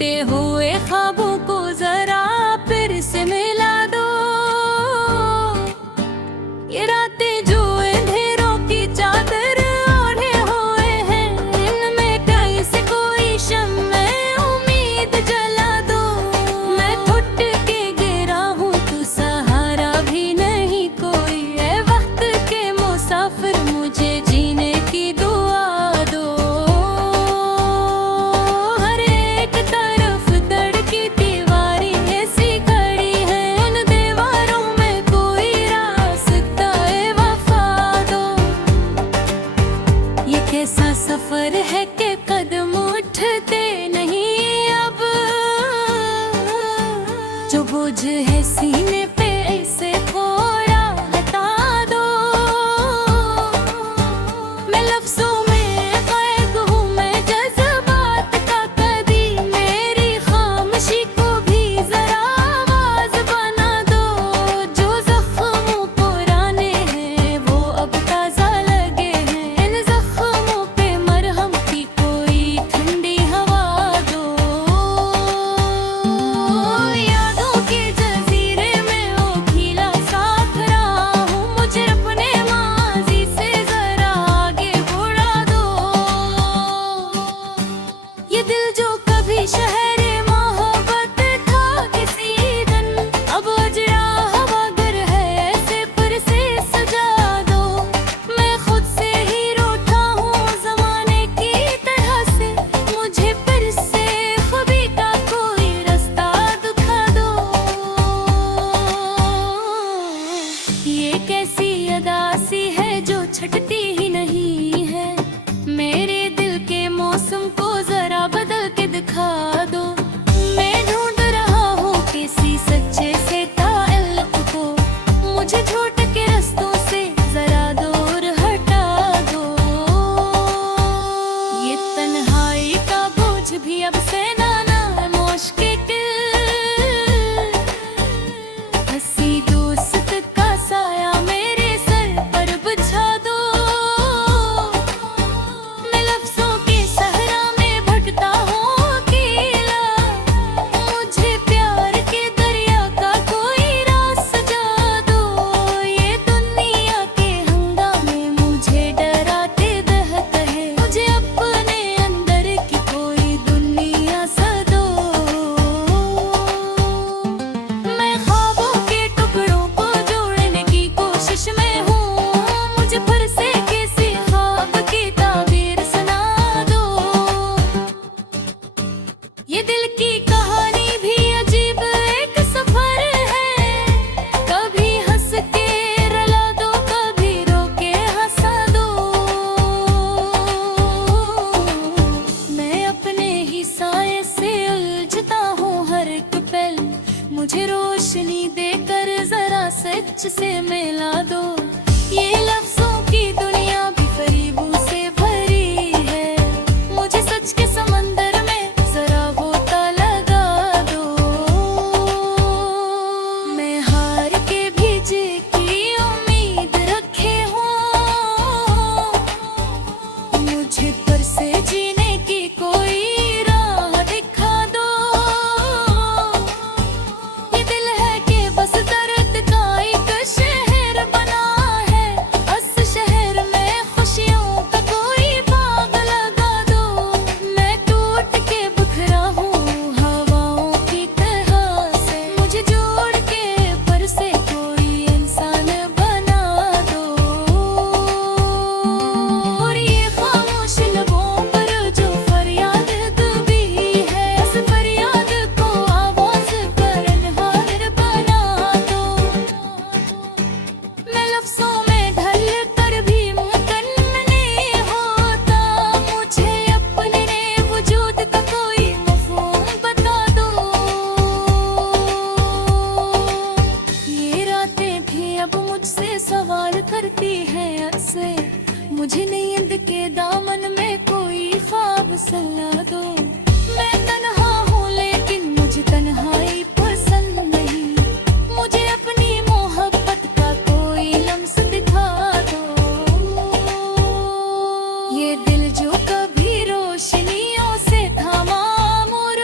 टूटे हुए ख्वाबों को जरा फिर से मिला दो। ये रातें जो अंधेरों की चादर ओढ़े हुए हैं, इनमें कहीं से कोई शम्मे उम्मीद जला दो। मैं घुट के गिरा हूँ तो सहारा भी नहीं कोई, है वक्त के मुसाफिर मुझे जीने की दुआ दो। हर एक तरफ धड़की दीवारें ऐसी खड़ी है, उन दीवारों में कोई रास्ता है वफा दो। ये कैसा सफर है कि कदम उठते नहीं अब, जो बोझ है सीने पे इसे थोड़ा हटा दो। मैं लफ्जों में कैद हूँ, मैं जज्बात का कदी, मेरी खामोशी को भी जरा आवाज बना दो। जो जख्म पुराने हैं वो अब ताजा लगे हैं, इन जख्मों पे मरहम की कोई ठंडी हवा दो। यादों के जजीरे में वो खिला साथ रहा हूँ, मुझे अपने माजी से जरा आगे बढ़ा दो। ये दिल जो कभी शहर मोहब्बत था किसी दिन, अब उजड़ा हवा घर है ऐसे पर से सजा दो। मैं खुद से ही रूठा हूँ जमाने की तरह से, मुझे फिर से खुदी का कोई रास्ता दिखा दो। ये कैसी अदासी है जो छटती ही नहीं है, मेरे दिल के मौसम को जरा बदल के दिखा दो। मैं ढूंढ रहा हूँ किसी सच्चे से ताल्लुक को, मुझे झूठ के रास्तों से जरा दूर हटा दो। ये तन्हाई का बोझ भी अब सहना है मुश्किल, हंसी दोस्त का साया मेरे सर पर बिछा दो। मैं लफ्जों के सहरा में भटकता हूँ अकेला, मुझे प्यार के दरिया का कोई राह सजा दो। ये दुनिया के हंगामे मुझे डराते दहक है, मुझे अपने अंदर की कोई दुनिया सदो। मैं ख्वाबों के टुकड़ों को जोड़ने की कोशिश में हूँ, मुझे फिर से किसी ख्वाब की ताबीर सुना दो। ये दिल की कहानी भी अजीब एक सफर है, कभी हंस के रुला दो, कभी रो के हंसा दो। मैं अपने ही साये से उलझता हूँ हर एक पल, मुझे रोशनी देकर जरा सच से मिला दो। ये लफ्जों की दुनिया भी फरेबों से भरी है, मुझे सच के समंदर में जरा गोता लगा दो। मैं हार के भी जी की उम्मीद रखे हूँ, मुझे पर से जीने की कोई राह दिखा दो। ये दिल है कि बस दर्द का एक शहर बना है, उस शहर में खुशियों का कोई बाग लगा दो। मैं टूट के बिखरा हूँ हवाओं की तरह से, मुझे जोड़ के पर से कोई इंसान बना दो। और ये खामोश लबों पर जो फरियाद दबी है, उस फरियाद को आवाज कर हार बना दो। मैं लफ्जों में ढल कर भी मुमकिन नहीं होता, मुझे अपने वजूद का कोई मफ़हूम बता दो। ये रातें भी अब मुझसे सवाल करती हैं अक्सर, मुझे नींद के दामन में कोई ख्वाब सला दो। मैं तन्हा हूँ लेकिन मुझे तन्हाई पसंद नहीं, मुझे अपनी मोहब्बत का कोई लम्स दिखा दो। ये दिल जो कभी रोशनियों से था मामूर,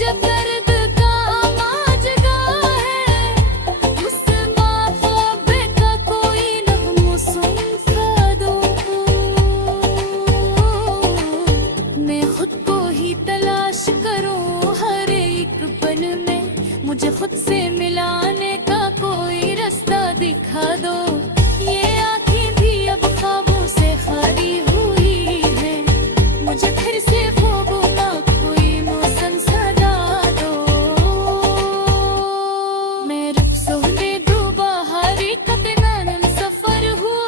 जब दर्द का माजगा है, उस माफ़ाबे का कोई नग़्मा सुना दो। मैं खुद को ही तलाश करूं हर एक पल में, मुझे खुद से मिलाने का कोई रास्ता दिखा दो। ये आँखें भी अब ख्वाबों से खाली हुई है, मुझे फिर से ख्वाबों का कोई मौसम सजा दो। मैं रुख सोने दो बाहरी का बेमानन सफर हूँ,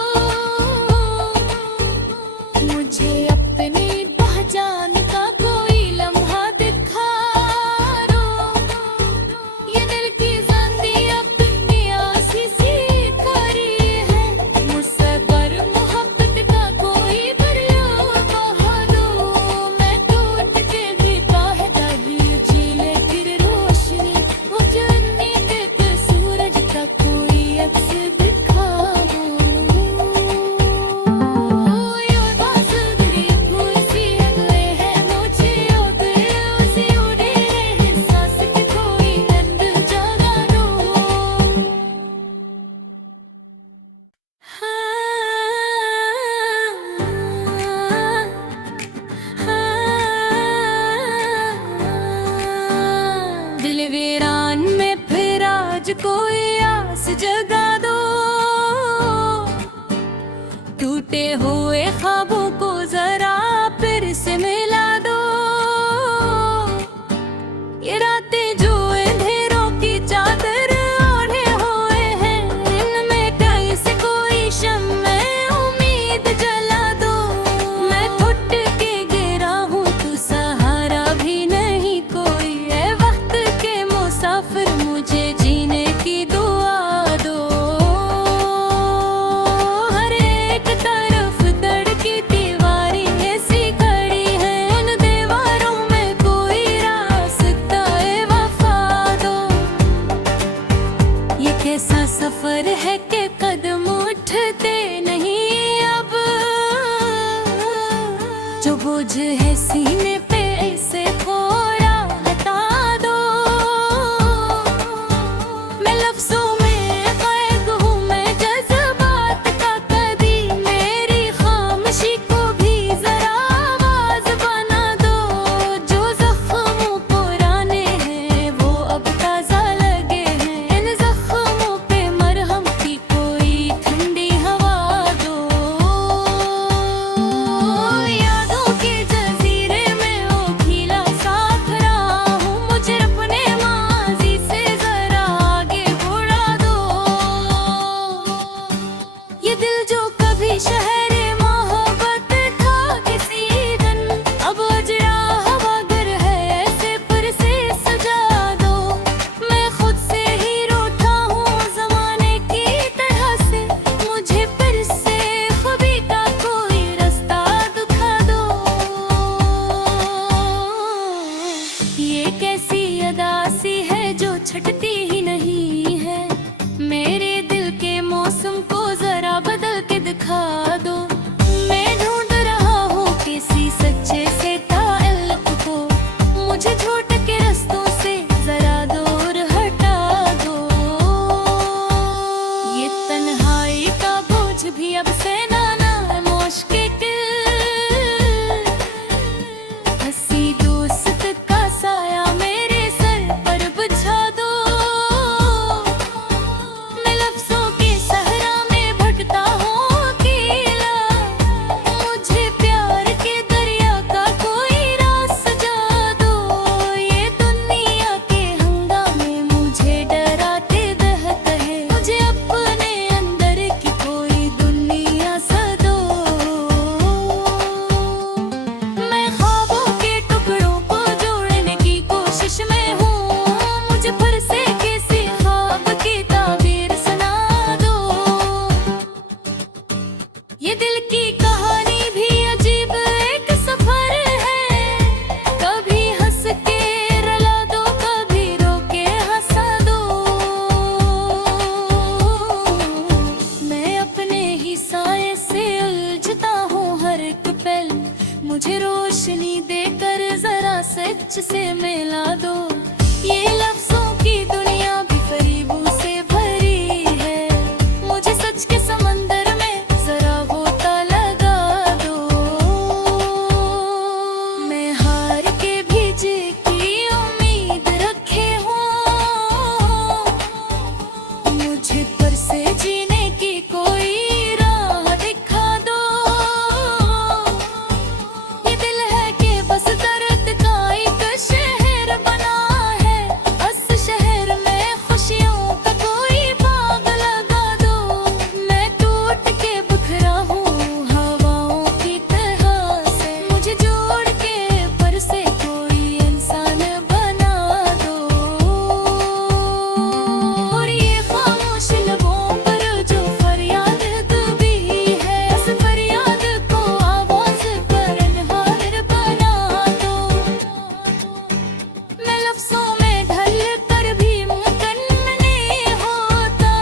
मुझे अपनी पहचान का कोई लम्हा दिखा दो। ये दिल की ज़ंदी अपनी आसी सी खड़ी है, मुसब्बर मोहब्बत का कोई दरिया बहा दो। मैं टूट के देता है दाही झीले फिर रोशनी, मुझे नींद सूरज का कोई अक्स दिखा दो। ये बाज़ुरी फूल सी अगले है मुझे उधर उसी उड़े एहसास के कोई नंद जगा दो। दिल वीरान में फिर आज कोई आस जगा दो। टूटे हुए ख्वाबों को जरा फिर से मिला दो। ये रातें जो अंधेरों की चादर ओढ़े हुए हैं, इनमें कहीं से कोई शम्मे उम्मीद जला दो। मैं फुट के गिरा हूँ तू सहारा भी नहीं कोई, है वक्त के मुसाफिर मुझे जीने की दुआ दो। हर एक तरफ धड़की दीवारें ऐसी खड़ी हैं, इन दीवारों में कोई रास्ता है वफा दो। ये कैसा सफर है कि कदम उठते नहीं अब, जो बोझ है सीने पे ऐसे थोड़ा हटा दो। मैं लफ्ज़ों में ग़ैब हूँ, मैं जज़्बात का कदी, मेरी खामोशी को भी ज़रा आवाज़ बना दो। जो ज़ख्म पुराने हैं वो अब ताज़ा लगे हैं, इन ज़ख्मों पे मरहम की कोई ठंडी हवा दो। यादों के जज़ीरे में वो खिला साथ रहा हूँ, मुझे अपने माज़ी से ज़रा आगे बढ़ा दो। ये दिल जो कभी शहरे मोहब्बत था किसी दिन, अब उजड़ा हवा घर है ऐसे पर से सजा दो। मैं खुद से ही रूठा हूँ ज़माने की तरह से, मुझे फिर से ख़ुदी का कोई रास्ता दिखा दो। ये कैसी अदा सी है जो छटती ही नहीं है, मेरे दिल के मौसम को जरा बदल के दिखा दो। मैं ढूंढ रहा हूँ किसी सच्चे से ताल्लुक़ को, मुझे झूठ के रास्तों से जरा दूर हटा दो। ये तन्हाई का बोझ भी अब सहना है मुश्किल, हंसी दोस्त का साया मेरे सर पर बिछा दो। मिला दो। ये लफ्जों की दुनिया भी फरेबों से भरी है, मुझे सच के समंदर में जरा गोता लगा दो। मैं हार के भी जी की उम्मीद रखे हूँ, मुझे पर से जीने की कोई राह दिखा दो। ये दिल है कि बस दर्द का एक शहर बना है, बस शहर में खुशियों का कोई बाग लगा दो। मैं टूट के बिखरा हूँ हवाओं की तरह से, मुझे जोड़ के पर से कोई इंसान बना दो। और ये खामोश लबों पर जो फरियाद दबी है, उस फरियाद को आवाज पर अनहार बना दो। मैं लफ्जों में ढल कर भी मुमकिन नहीं होता,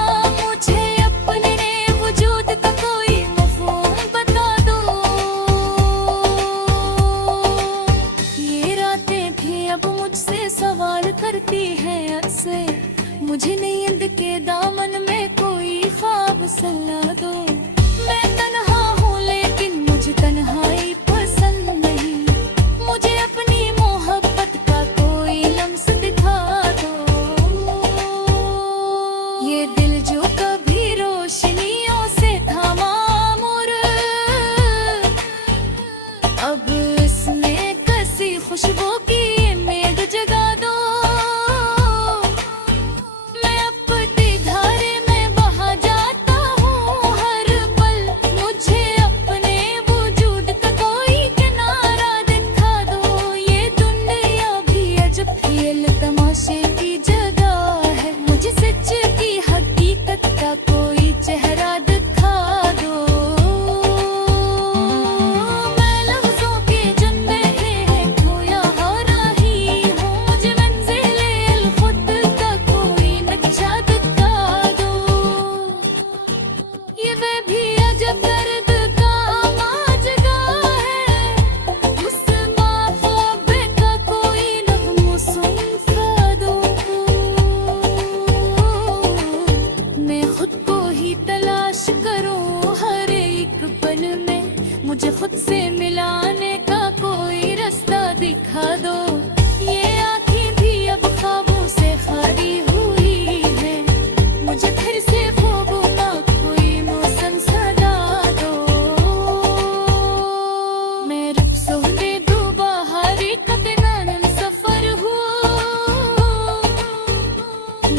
मुझे अपने वजूद का कोई मफ़हूम बता दो। ये रातें भी अब मुझसे सवाल करती हैं अक्सर, मुझे नींद के दामन में कोई ख्वाब सला दो। मैं तन्हा हूँ लेकिन मुझे तन्हाई पसंद नहीं, मुझे अपनी मोहब्बत का कोई लम्स दिखा दो। ये दिल जो कभी रोशनियों से था मामूर, अब इसमें कसी खुशबू की मेघ जगा दो। मैं अपनी धारे में बहा जाता हूँ हर पल, मुझे अपने वजूद का कोई किनारा दिखा दो। ये दुनिया भी अजब खेल तमाशे की जगह है, मुझे सच की हकीकत का कोई चेहरा दिखा दो। मैं लफ्जों के जन्मे में खोया हो रही हूँ, मुझे मंजिले खुद का कोई नक्शा दिखा दो। ये वे भी अजब दर्द का माजगा है, उस माफ़ाबे का कोई नग़्मा सुना दो। मैं खुद को ही तलाश करूं हर एक पल में, मुझे खुद से मिलाने का कोई रास्ता दिखा दो। ये आँखें भी अब ख्वाबों से खाली हुई है, मुझे फिर से ख्वाबों का कोई मौसम सजा दो। मैं रब सोने दो बाहरी कदनान सफर हूँ,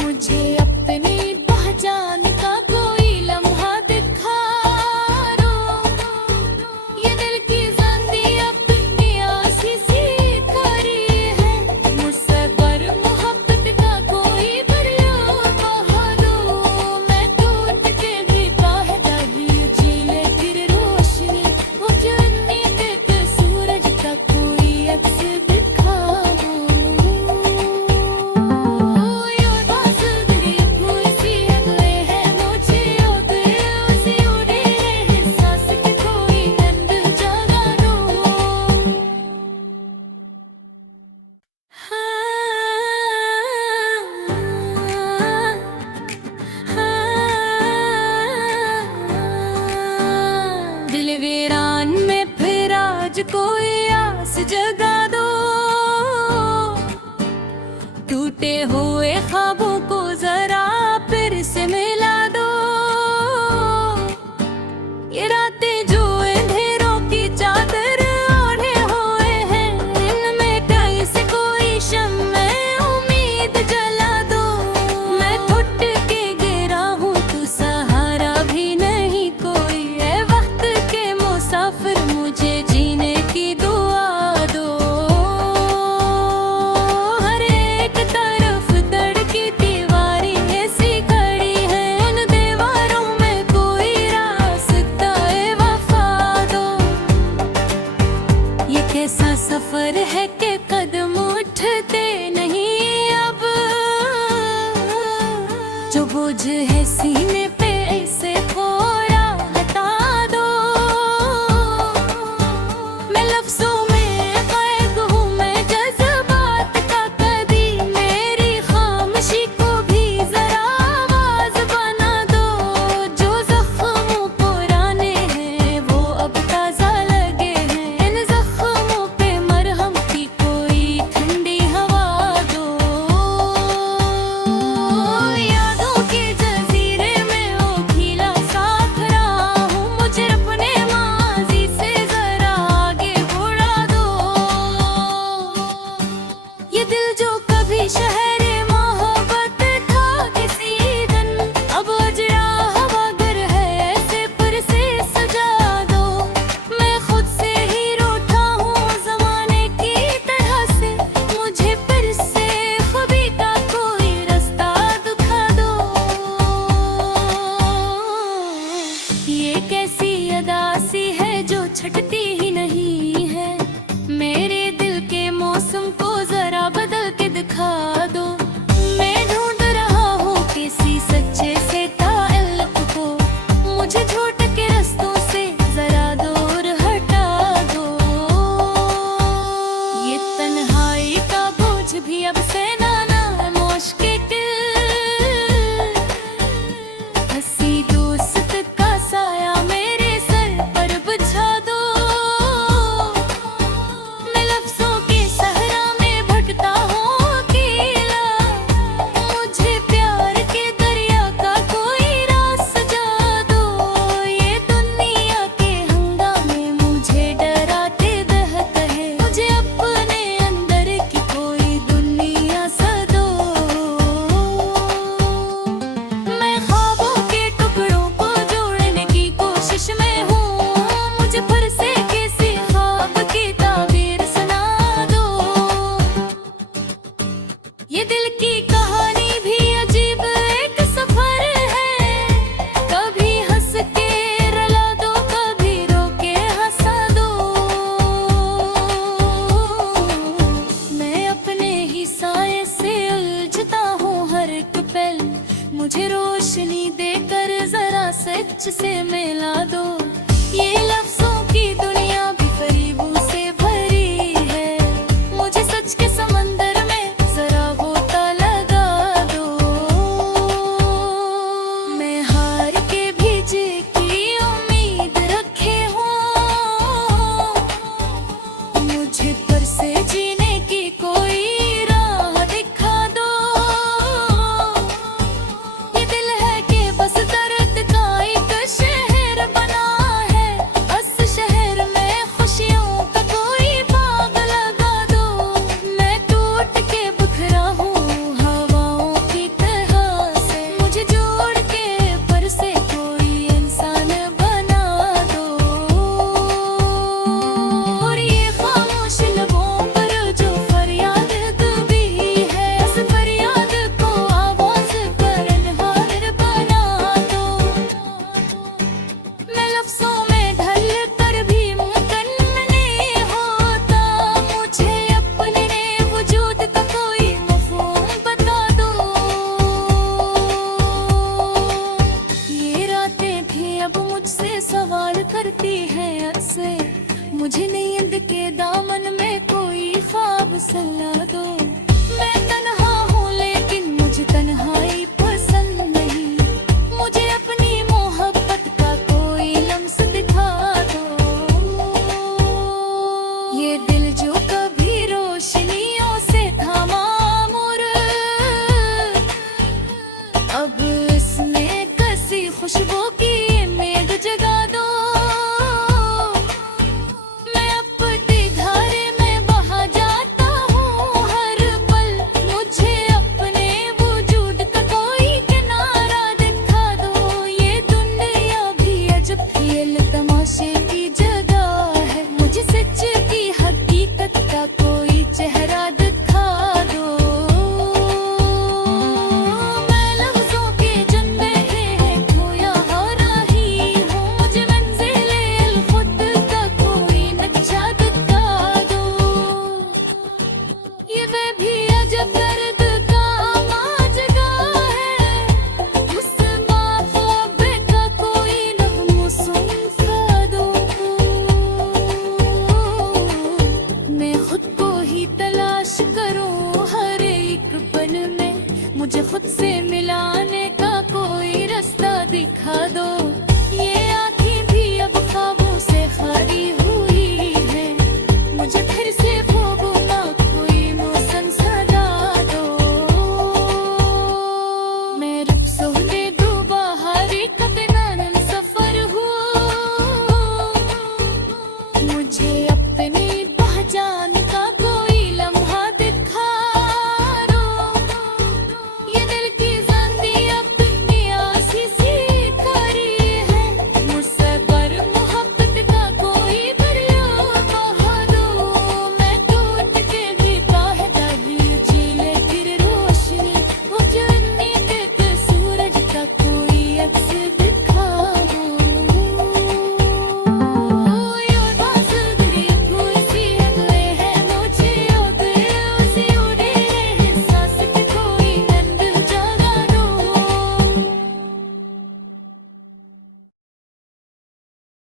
मुझे अपनी पहचान का कोई लम्हा दिखा दो। ये दिल की ज़िंदगी अपनी आसी सी करी है, मुझसे पर मोहब्बत का कोई दरिया बहा दो। मैं टूट के भी काहे ही झीले फिर रोशनी, मुझे उम्मीद के सूरज का कोई अक्स दिखा दो। ये बात तेरी कोई सी अगले है, मुझे उधे उसी उड़े एहसास के कोई नींद जगा दो। दिल वीरान में फिर आज कोई आस जगा दो, टूटे हुए ख्वाबों को जरा फिर से मिला दो। ये रातें जो अंधेरों की चादर ओढ़े हुए हैं, इनमें कहीं से कोई शम्मे उम्मीद जला दो। मैं घुट के गिरा हूँ तो सहारा भी नहीं कोई, है वक्त के मुसाफिर मुझे जीने की दुआ दो। हर एक तरफ धड़की दीवारें ऐसी खड़ी हैं, उन दीवारों में कोई रास्ता है वफा दो। ये कैसा सफर है कि कदम उठते नहीं अब, जो बोझ है सीने पे ऐसे थोड़ा हटा दो। मैं लफ्जों में कैद हूँ, मैं जज्बात का ये दिल की कहानी भी अजीब एक सफर है, कभी हंस के रुला दो, कभी रो के हंसा दो। मैं अपने ही साए से उलझता हूँ हर एक पल, मुझे रोशनी देकर जरा सच से मिला दो।